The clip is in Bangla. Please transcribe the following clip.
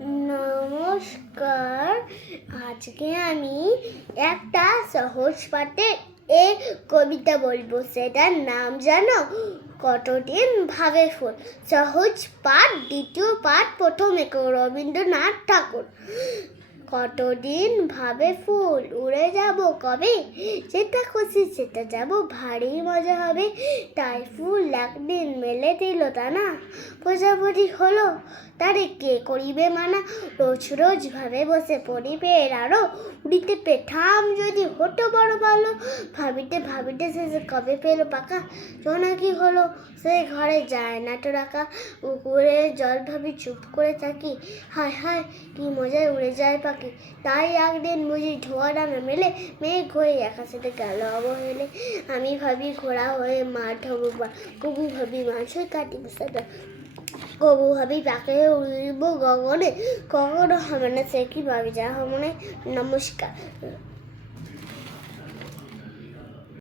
নমস্কার। আজকে আমি একটা সহজ পাঠের কবিতা বলবো। সেটার নাম জানো? কতদিন ভাবে ফুল। সহজ পাঠ, দ্বিতীয় পাঠ, প্রথমে রবীন্দ্রনাথ ঠাকুর। কতদিন ভাবে ফুল, উড়ে যাব কবে, যেটা খুশি সেটা যাব, ভারী মজা হবে। তাই ফুল একদিন মেলে দিল দানা, প্রজাপতি হলো তারে কে করিবে মানা। রোজ রোজ ভাবে বসে পড়িবে আরো, উড়িতে পেঠাম যদি হতো বড় ভালো। ভাবিতে ভাবিতে শেষে কবে পেল পাকা, জোনাকি হলো সে ঘরে যায় না তো রাখা। পুকুরে জল ভাবি চুপ করে থাকি, হায় হায় কি মজায় উড়ে যায় পাখি। তাই একদিন বুঝি ধোয়া ডানা মেলে, মেঘ হয়ে আকাশেতে গেল অবহেলে। আমি ভাবি ঘোড়া হয়ে মাঠ হবো, কবু ভাবি মাছ হয়ে কাটিব সাদা, কবু ভাবি পাখি হয়ে উড়িব গগনে, কখনো হবে না সে কি ভাবি যা মনে। নমস্কার।